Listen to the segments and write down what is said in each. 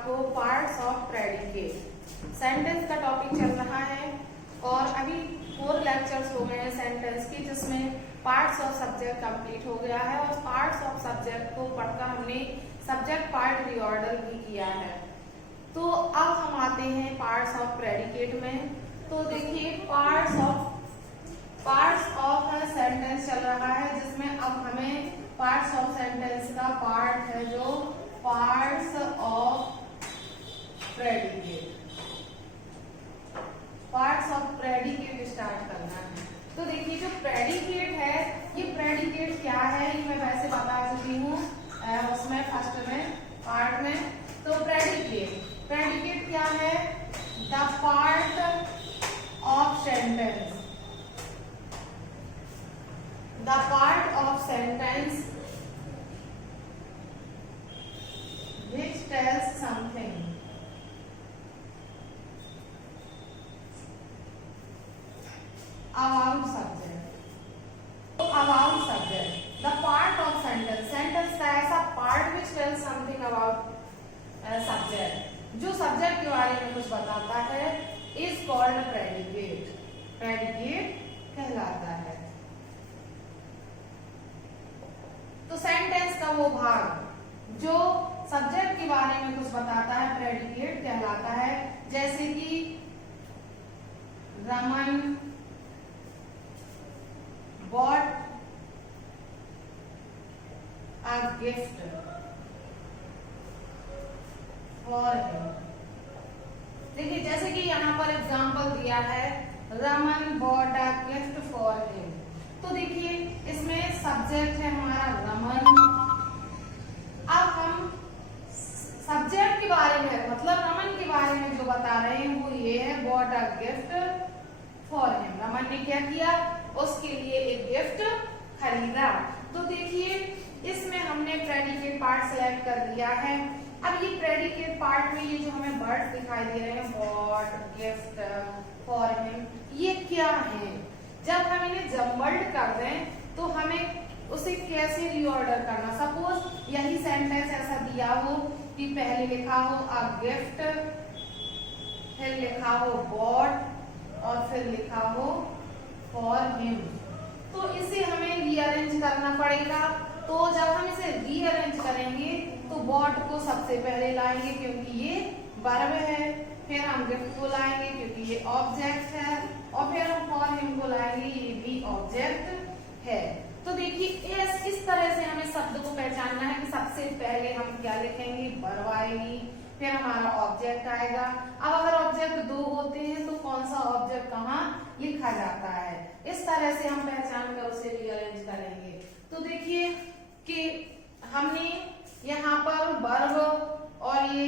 आपको parts of predicate sentence का topic चल रहा है और अभी 4 लेक्चर्स हो गए हैं सेंटेंस के, जिसमें पार्ट्स ऑफ सब्जेक्ट कंप्लीट हो गया है और पार्ट्स ऑफ सब्जेक्ट को पढ़कर हमने सब्जेक्ट पार्ट रीऑर्डर भी किया है। तो अब हम आते हैं पार्ट्स ऑफ प्रेडिकेट में। तो देखिए पार्ट्स ऑफ सेंटेंस चल रहा है, जिसमें अब हमें पार्ट्स ऑफ सेंटेंस का पार्ट है जो parts of predicate, parts of predicate start करना है। तो देखिए जो प्रेडिकेट है, ये प्रेडिकेट क्या है ये मैं वैसे बता चुकी हूँ उसमें फर्स्ट में पार्ट में। तो प्रेडिकेट क्या है? The part of sentence, the part of sentence which tells something about subject. So about subject, the part of sentence का ऐसा part which tells something about subject, जो सब्जेक्ट के बारे में कुछ बताता है, is called predicate, predicate कहलाता है। तो सेंटेंस का वो भाग जो सब्जेक्ट के बारे में कुछ बताता है प्रेडिकेट कहलाता है। जैसे कि Raman bought a gift for him. देखिए जैसे कि यहाँ पर एग्जांपल दिया है Raman bought a gift for him. तो देखिए इसमें सब्जेक्ट है हमारा रमन। अब हम सब्जेक्ट के बारे में मतलब रमन के बारे में जो बता रहे हैं वो ये है bought a gift for him. Raman ने क्या किया? उसके लिए एक गिफ्ट खरीदा। तो देखिए इसमें हमने प्रेडिकेट पार्ट सेलेक्ट कर लिया है। अब ये प्रेडिकेट पार्ट में ये जो हमें वर्ड्स दिखाई दे रहे हैं बॉट, गिफ्ट, फॉर हिम, ये क्या है? जब हम इन्हें जम्बल्ड कर दें तो हमें उसे कैसे रीऑर्डर करना। सपोज यही सेंटेंस ऐसा दिया हो कि पहले लिखा हो अ गिफ्ट, फिर लिखा हो बॉट और फिर लिखा हो फॉर हिम, तो इसे हमें रीअरेंज करना पड़ेगा। तो जब हम इसे रीअरेंज करेंगे तो बॉट को सबसे पहले लाएंगे क्योंकि ये वर्ब है, फिर हम गिफ्ट को लाएंगे क्योंकि ये ऑब्जेक्ट है, और फिर हम फॉर हिम को लाएंगे, ये भी ऑब्जेक्ट है। तो देखिए इस तरह से हमें शब्द को पहचानना है कि सबसे पहले हम क्या लिखेंगे, वर्ब आएगी, फिर हमारा ऑब्जेक्ट आएगा। अब अगर ऑब्जेक्ट 2 होते हैं तो कौन सा ऑब्जेक्ट कहाँ लिखा जाता है, इस तरह से हम पहचान कर उसे रीअरेंज करेंगे। तो देखिए कि हमने यहाँ पर वर्ब और ये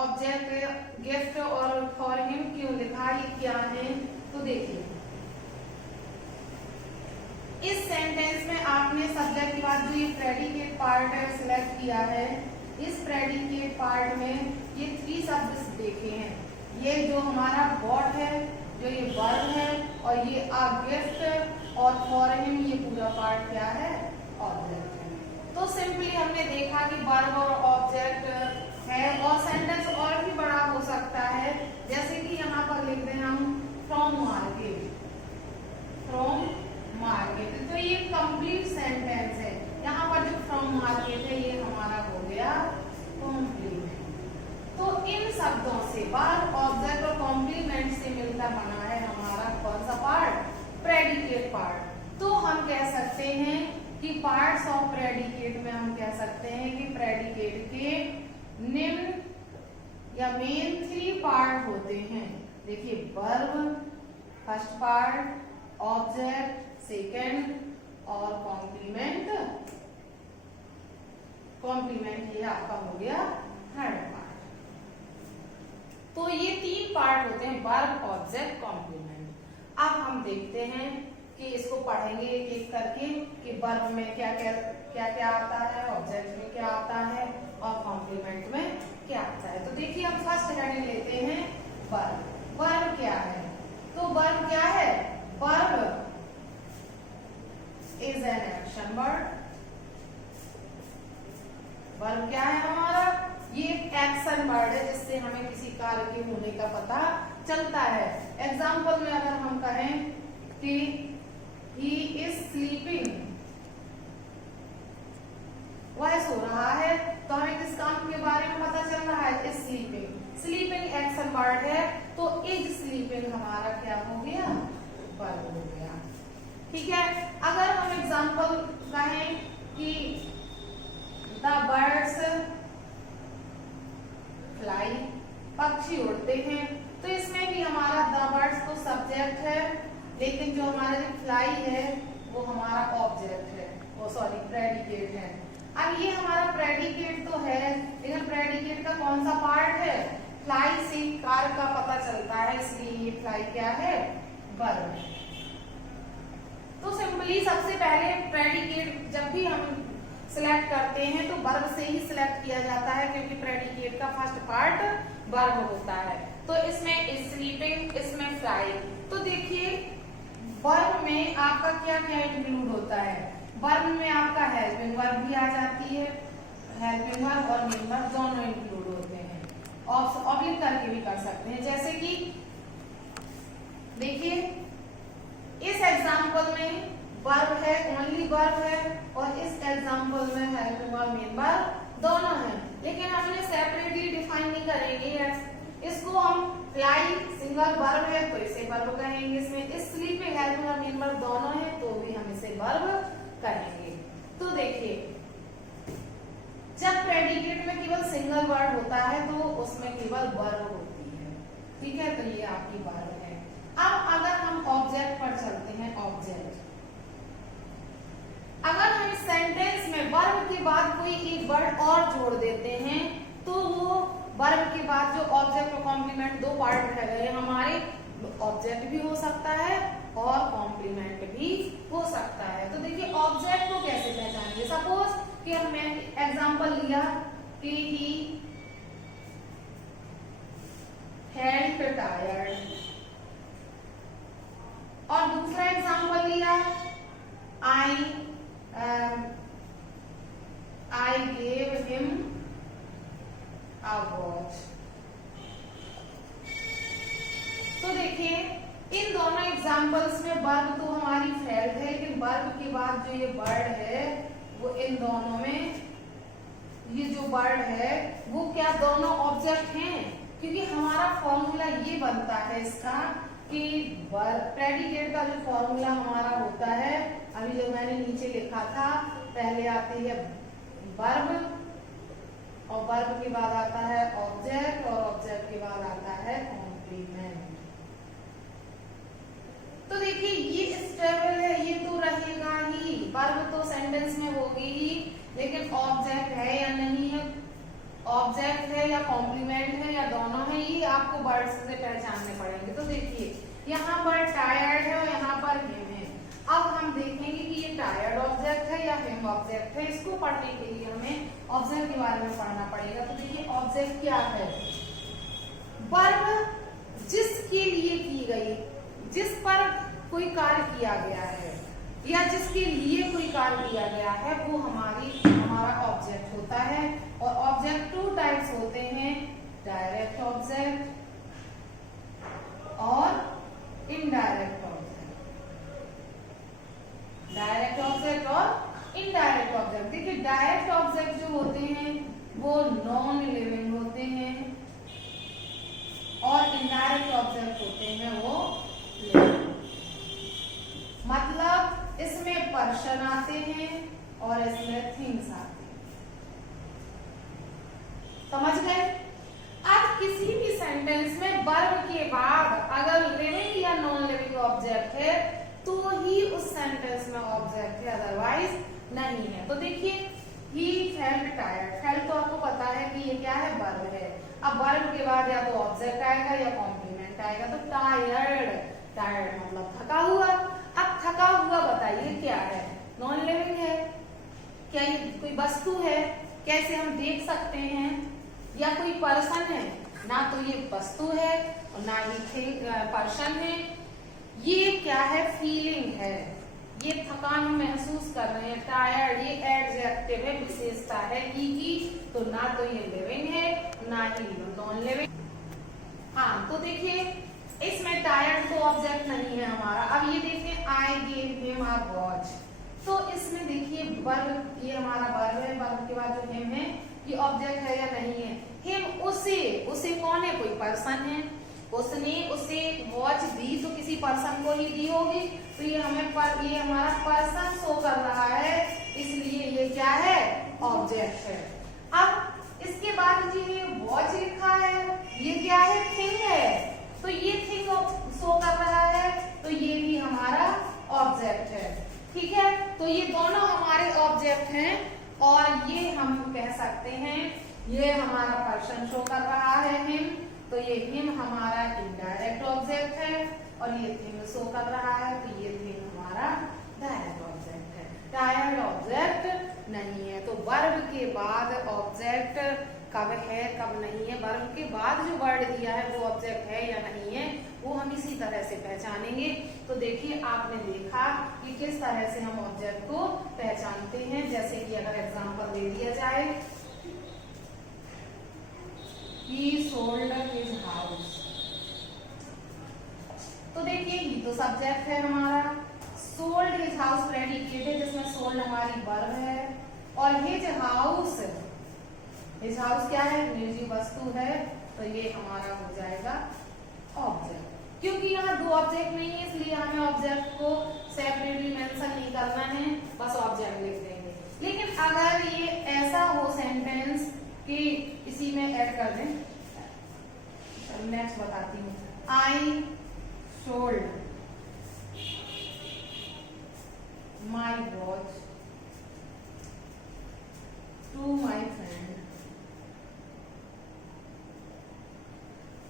ऑब्जेक्ट गिफ्ट और फॉर हिम क्यों लिखा, ये क्या है? तो देखिए इस सेंटेंस में आपने सब्जेक्ट के बाद जो ये प्रेडिकेट पार्ट है सिलेक्ट किया है। इस प्रेडिकेट पार्ट में ये 3 शब्द देखे हैं। ये जो हमारा बॉट है, जो ये वर्ब है, और ये अ गिफ्ट और फॉर हिम, ये पूरा पार्ट क्या है? ऑब्जेक्ट है। तो सिंपली हमने देखा कि वर्ब और ऑब्जेक्ट है और सेंटेंस और भी बड़ा हो सकता है। जैसे कि यहाँ पर लिख दें हम फ्रॉम मार्केट, फ्रॉम मार्केट, तो ये कंप्लीट सेंटेंस है। यहाँ पर जो फ्रॉम मार्केट है ये हमारा हो गया कॉम्प्लीमेंट। तो इन शब्दों से वर्ब, ऑब्जेक्ट और कॉम्प्लीमेंट से मिलकर बना है हमारा कौन सा पार्ट? Predicate part. तो हम कह सकते हैं कि पार्ट्स ऑफ प्रेडिकेट में हम कह सकते हैं कि प्रेडिकेट के निम्न या मेन 3 पार्ट होते हैं। देखिए verb first part, object second, और कॉम्प्लीमेंट ये आपका हो गया थर्ड पार्ट। तो ये 3 पार्ट होते हैं वर्ब, ऑब्जेक्ट, कॉम्प्लीमेंट। अब हम देखते हैं कि इसको पढ़ेंगे एक एक करके कि वर्ब में क्या क्या आता है, ऑब्जेक्ट में क्या आता है और कॉम्प्लीमेंट में क्या आता है। तो देखिए हम फर्स्ट हेडिंग लेते हैं वर्ब। वर्ब क्या है? तो वर्ब क्या है? Verb is an action word. Verb क्या है हमारा? ये एक्शन एक्शन वर्ड है जिससे हमें किसी कार्य के होने का पता चलता है। एग्जाम्पल में अगर हम कहें कि he is sleeping, वह सो रहा है, तो हमें किस काम के बारे में पता चल रहा है? Is sleeping. Sleeping action word है, तो इज स्लीपिंग हमारा क्या हो गया? वर्ब हो गया। ठीक है। अगर हम एग्जाम्पल कहें कि द बर्ड्स फ्लाई, पक्षी उड़ते हैं, तो इसमें भी हमारा द बर्ड्स तो सब्जेक्ट है, लेकिन जो हमारा जो फ्लाई है वो हमारा ऑब्जेक्ट है, वो सॉरी प्रेडिकेट है। अब ये हमारा प्रेडिकेट तो है, लेकिन प्रेडिकेट का कौन सा पार्ट है? फ्लाई से कार्य का पता चलता है, इसलिए ये फ्लाई क्या है? वर्ब है। तो सिंपली सबसे पहले प्रेडिकेट जब भी हम सिलेक्ट करते हैं तो वर्ब से ही सिलेक्ट किया जाता है, क्योंकि प्रेडिकेट का फर्स्ट पार्ट वर्ब होता है। तो इसमें इज स्लीपिंग, इसमें फ्लाई। तो देखिए वर्ब में आपका क्या क्या इंक्लूड होता है? वर्ब में आपका हेल्पिंग वर्ब भी आ जाती है, हेल्पिंग वर्ब और मेन वर्ब दोनों इंक्लूड होते हैं। ऑब्लिक करके भी कर सकते हैं, जैसे कि देखिए इस एग्जाम्पल में वर्ब है, ओनली वर्ब है, और इस एग्जाम्पल में हेल्पिंग वर्ब मेन वर्ब दोनों है, लेकिन हमने सेपरेटली डिफाइन नहीं करेंगे। इसको हम फ्लाई सिंगल वर्ब है तो इसे वर्ब कहेंगे, इसमें इस sleeping helping verb main verb दोनों है तो भी हम इसे वर्ब करेंगे। तो देखिए जब प्रेडिकेट में केवल सिंगल वर्ड होता है तो उसमें केवल वर्ब होती है। ठीक है, तो ये आपकी वर्ब है। अब अगर हम ऑब्जेक्ट पर चलते हैं, ऑब्जेक्ट, अगर हम इस सेंटेंस में वर्ब के बाद कोई एक वर्ड और जोड़ देते हैं तो वो वर्ब के बाद जो ऑब्जेक्ट और कॉम्प्लीमेंट दो पार्ट रह गए हमारे, ऑब्जेक्ट भी हो सकता है और कॉम्प्लीमेंट भी हो सकता है। तो देखिए ऑब्जेक्ट को कैसे पहचानेंगे? सपोज कि हमने एग्जांपल लिया कि ही felt tired, और दूसरा एग्जांपल लिया I gave him a watch। तो देखिए इन दोनों एग्जाम्पल्स में वर्ब तो हमारी फेल्ट है, लेकिन वर्ब के बाद जो ये वर्ड है वो इन दोनों में, ये जो वर्ड है वो क्या दोनों ऑब्जेक्ट हैं? क्योंकि हमारा फॉर्मूला ये बनता है इसका कि प्रेडिकेट का जो फॉर्मूला हमारा होता है, अभी जो मैंने नीचे लिखा था, पहले आती है वर्ब और वर्ब के बाद आता है ऑब्जेक्ट और ऑब्जेक्ट के बाद आता है कॉम्प्लीमेंट। तो देखिए ये स्टेबल है, ये तो रहेगा ही, वर्ब तो सेंटेंस में होगी ही, लेकिन ऑब्जेक्ट है या नहीं है, ऑब्जेक्ट है या कॉम्प्लीमेंट है या दोनों है, ये आपको वर्ड्स से पहचानने पड़ेंगे। तो देखिए यहाँ पर टायर्ड है और यहाँ पर हिम है। अब हम देखेंगे कि ये टायर्ड ऑब्जेक्ट है या हिम ऑब्जेक्ट है। इसको पढ़ने के लिए हमें ऑब्जेक्ट के बारे में पढ़ना पड़ेगा। तो देखिए ऑब्जेक्ट क्या है? वर्ब जिसके लिए की गई, जिस पर कोई कार्य किया गया है या जिसके लिए कोई कार्य किया गया है वो हमारा ऑब्जेक्ट होता है। और ऑब्जेक्ट टू टाइप्स होते हैं, डायरेक्ट ऑब्जेक्ट और इनडायरेक्ट ऑब्जेक्ट। डायरेक्ट ऑब्जेक्ट और इनडायरेक्ट ऑब्जेक्ट। देखिए डायरेक्ट ऑब्जेक्ट जो होते हैं वो नॉन लिविंग होते हैं और इनडायरेक्ट ऑब्जेक्ट होते हैं वो लिविंग। मतलब इसमें पर्सन आते हैं और इसमें थिंग्स आते हैं। समझ गए? अब किसी भी सेंटेंस में वर्ब के बाद अगर लिविंग या नॉन लिविंग ऑब्जेक्ट है तो ही उस सेंटेंस में ऑब्जेक्ट है, अदरवाइज नहीं है। तो देखिए ही फेल्ट टायर्ड, फेल्ट तो आपको पता है कि ये क्या है? वर्ब है। अब वर्ब के बाद या तो ऑब्जेक्ट आएगा या कॉम्प्लीमेंट आएगा। तो टायर्ड, टायर्ड मतलब थका हुआ। अब थका हुआ बताइए क्या है? नॉन लिविंग है क्या? ये कोई वस्तु है? कैसे हम देख सकते हैं? या कोई पर्सन है? ना तो ये वस्तु है और ना ही पर्सन है। ये क्या है? फीलिंग है। ये थकान महसूस कर रहे हैं, टायर्ड, ये एडजेक्टिव है, विशेषता है ई की, तो ना तो ये लिविंग है ना ही नॉन लिविंग। हाँ, तो देखिए इसमें टायर्ड तो ऑब्जेक्ट नहीं है हमारा। अब ये देखिए I gave him a watch, तो इसमें देखिए वर्ब, ये हमारा वर्ब है, वर्ब के बाद जो हिम है ये ऑब्जेक्ट है या नहीं है। हिम उसे, उसे कौन है, कोई पर्सन है, उसने उसे वॉच दी तो किसी पर्सन को ही दी होगी, तो ये हमें पर, ये हमारा पर्सन शो कर रहा है, इसलिए ये क्या है, ऑब्जेक्ट है। अब इसके बाद जो ये वॉच लिखा है ये क्या है, थिंग है, तो ये थिंग शो कर रहा है, तो ये भी हमारा ऑब्जेक्ट है। ठीक है, तो ये दोनों हमारे ऑब्जेक्ट हैं और ये हम कह सकते हैं ये हमारा पर्सन शो कर रहा है हिम, तो ये हिम हमारा इनडायरेक्ट ऑब्जेक्ट है और ये थिंग शो कर रहा है, तो ये थिंग हमारा डायरेक्ट ऑब्जेक्ट है। टायर्ड ऑब्जेक्ट नहीं है, तो वर्ब के बाद ऑब्जेक्ट कब है कब नहीं है, वर्ब के बाद जो वर्ड दिया है वो ऑब्जेक्ट है या नहीं है, वो हम इसी तरह से पहचानेंगे। तो देखिए आपने देखा कि किस तरह से हम ऑब्जेक्ट को पहचानते हैं। जैसे कि अगर एग्जांपल दे दिया जाए, He sold his house, तो देखिए ये तो सब्जेक्ट है हमारा, सोल्ड हिज हाउस प्रेडिकेट है जिसमें सोल्ड हमारी वर्ब है, और हिज हाउस, हिज हाउस क्या है, निर्जीव वस्तु है, तो ये हमारा हो जाएगा ऑब्जेक्ट। क्योंकि यहाँ दो ऑब्जेक्ट नहीं है इसलिए हमें ऑब्जेक्ट को सेपरेटली मेंशन नहीं करना है, बस ऑब्जेक्ट लिख देंगे। लेकिन अगर ये ऐसा हो सेंटेंस कि इसी में ऐड कर दें, नेक्स्ट बताती हूँ, I sold my watch to my friend,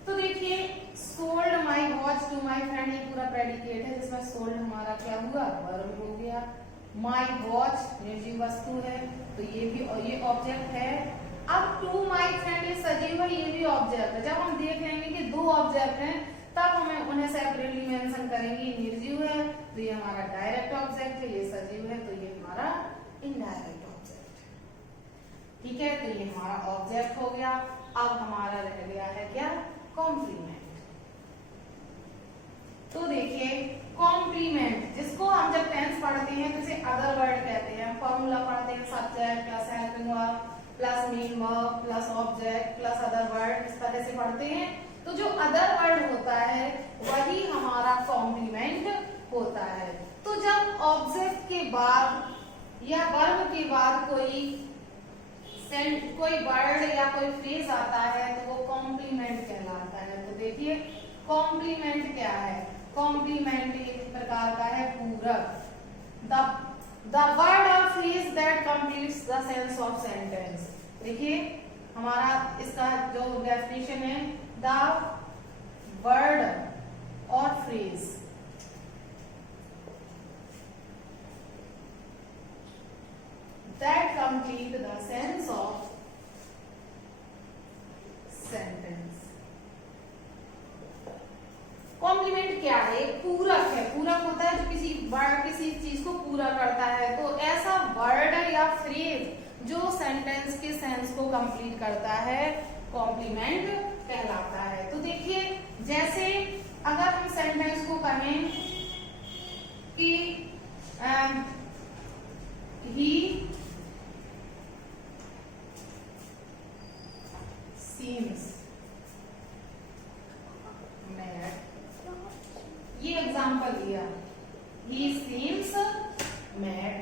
तो देखिए sold my watch to my friend ये पूरा प्रेडिकेट है जिसमें सोल्ड हमारा क्या हुआ, वर्ब हो गया, माई वॉच निर्जीव वस्तु है तो ये भी, और ये ऑब्जेक्ट है। अब टू माई फ्रेंड ये सजीव है, ये भी ऑब्जेक्ट है। जब हम देख लेंगे कि दो ऑब्जेक्ट हैं तब हमें उन्हें सेपरेटली मेंशन करेंगे, निर्जीव है तो ये हमारा डायरेक्ट ऑब्जेक्ट है, ये सजीव है तो ये हमारा इनडायरेक्ट ऑब्जेक्ट है। ठीक है, तो ये हमारा ऑब्जेक्ट हो गया। अब हमारा रह गया है क्या, कॉम्प्लीमेंट। तो देखिए कॉम्प्लीमेंट जिसको हम जब टेंस पढ़ते हैं तो इसे अदर वर्ड कहते हैं। फॉर्मूला पढ़ते हैं, subject plus helping verb plus main verb plus object plus other word, इस तरह से पढ़ते हैं। तो जो अदर वर्ड होता है वही हमारा कॉम्प्लीमेंट होता है। तो जब ऑब्जेक्ट के बाद या वर्ब के बाद कोई वर्ड या कोई फ्रेज आता है तो वो कॉम्प्लीमेंट कहलाता है। तो देखिए कॉम्प्लीमेंट क्या है, कॉम्प्लीमेंट एक प्रकार का है पूरक, the word or phrase that completes the sense of sentence। देखिए हमारा इसका जो डेफिनेशन है, the word or phrase that complete the sense of sentence। Complement क्या है, पूरक है। पूरक होता है जो किसी वर्ड किसी चीज को पूरा करता है। तो ऐसा वर्ड या फ्रेज जो सेंटेंस के सेंस को कंप्लीट करता है कॉम्प्लीमेंट कहलाता है। तो देखिए जैसे अगर हम सेंटेंस को कहें कि ही सीम्स मैड, ये एग्जाम्पल दिया, he seems mad।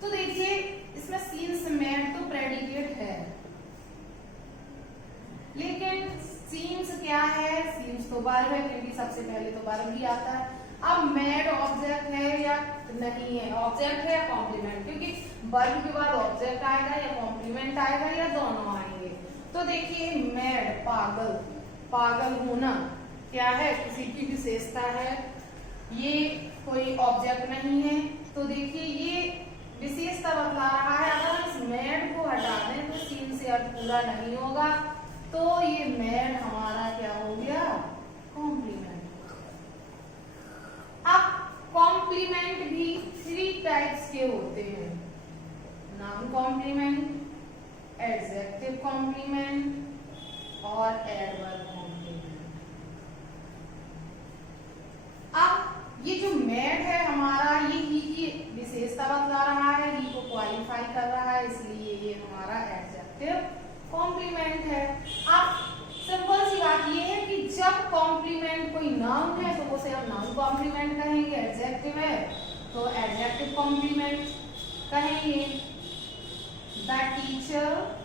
तो देखिए इसमें seems mad तो प्रेडिकेट है, लेकिन seems क्या है, seems तो वर्ब है क्योंकि सबसे पहले तो वर्ब ही आता है। अब mad ऑब्जेक्ट है या नहीं है, ऑब्जेक्ट है या कॉम्प्लीमेंट, क्योंकि वर्ब के बाद ऑब्जेक्ट आएगा या कॉम्प्लीमेंट आएगा या दोनों आएंगे। तो देखिए mad पागल, पागल होना क्या है, किसी की विशेषता है, ये कोई ऑब्जेक्ट नहीं है। तो देखिए ये विशेषता बता रहा है। अगर इस मैड को हटा दें तो सीन से अर्थ पूरा नहीं होगा, तो ये मैड हमारा क्या हो गया, कॉम्प्लीमेंट। अब कॉम्प्लीमेंट भी थ्री एडवर्ब कॉम्प्लीमेंट। अब ये जो मेड है हमारा, ये ही की विशेषता बतला रहा है, ही को क्वालिफाई कर रहा है, इसलिए ये हमारा एडजेक्टिव कॉम्प्लीमेंट है। अब सिंपल सी बात ये है कि जब कॉम्प्लीमेंट कोई नाउन है तो उसे हम नाउन कॉम्प्लीमेंट कहेंगे, एडजेक्टिव है तो एडजेक्टिव कॉम्प्लीमेंट कहेंगे। The teacher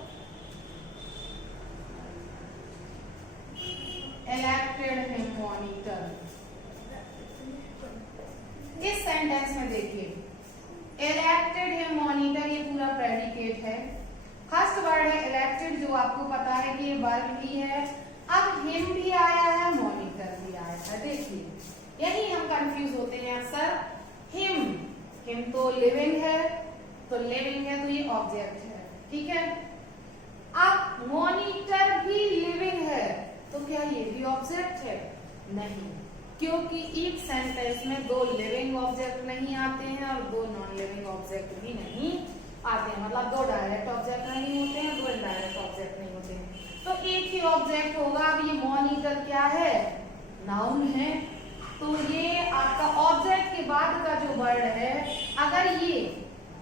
elected him monitor। इस सेंटेंस में देखिए elected him monitor ये पूरा प्रेडिकेट है। फर्स्ट वर्ड है elected, जो आपको पता है कि ये वर्ब ही है। अब him भी आया है, monitor भी आया है। देखिए यही हम कंफ्यूज होते हैं अक्सर। him तो लिविंग है, तो लिविंग है तो ये ऑब्जेक्ट है, ठीक है। अब मॉनिटर भी लिविंग है तो क्या ये भी ऑब्जेक्ट है? नहीं, क्योंकि एक सेंटेंस में दो लिविंग ऑब्जेक्ट नहीं आते हैं और दो नॉन लिविंग ऑब्जेक्ट भी नहीं आते हैं। मतलब दो डायरेक्ट ऑब्जेक्ट नहीं होते हैं, दो इनडायरेक्ट ऑब्जेक्ट नहीं होते हैं, तो एक ही ऑब्जेक्ट होगा। अब ये मॉनिटर क्या है? नाउन है, तो ये आपका ऑब्जेक्ट के बाद का जो वर्ड है, अगर ये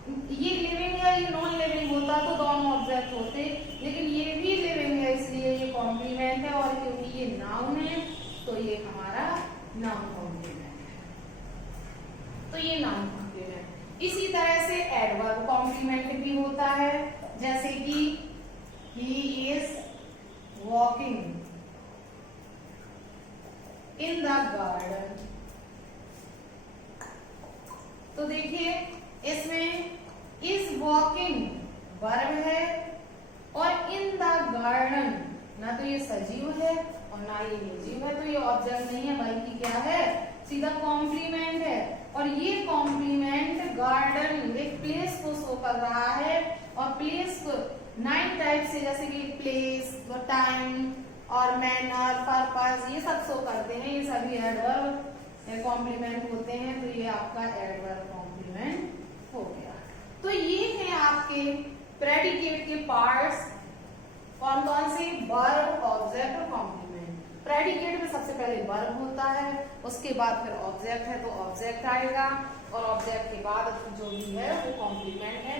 लिविंग है, ये नॉन लिविंग होता तो दोनों ऑब्जेक्ट होते, लेकिन ये भी लिविंग है इसलिए ये कॉम्प्लीमेंट है, और क्योंकि ये नाउन है तो ये हमारा नाउन कॉम्प्लीमेंट है। तो ये नाउन कॉम्प्लीमेंट। इसी तरह से एडवर्ब कॉम्प्लीमेंट भी होता है, जैसे कि he is walking in the garden. तो देखिए इसमें इज वॉकिंग वर्ब है और इन द गार्डन ना तो ये सजीव है और ना ये निर्जीव है, तो ये ऑब्जेक्ट नहीं है बल्कि क्या है? सीधा कॉम्प्लीमेंट है। और ये कॉम्प्लीमेंट गार्डन एक प्लेस को शो कर रहा है, और प्लेस को 9 टाइप से, जैसे कि प्लेस, टाइम और मैनर, पर्पस, ये सब शो करते हैं। ये सभी एडवर्ब कॉम्प्लीमेंट होते हैं, तो ये आपका एडवर्ब कॉम्प्लीमेंट हो गया। तो ये है आपके प्रेडिकेट के पार्ट्स, कौन कौन से? वर्ब, ऑब्जेक्ट और कॉम्प्लीमेंट। प्रेडिकेट में सबसे पहले वर्ब होता है, उसके बाद फिर ऑब्जेक्ट है तो ऑब्जेक्ट आएगा, और ऑब्जेक्ट के बाद जो भी है वो कॉम्प्लीमेंट है।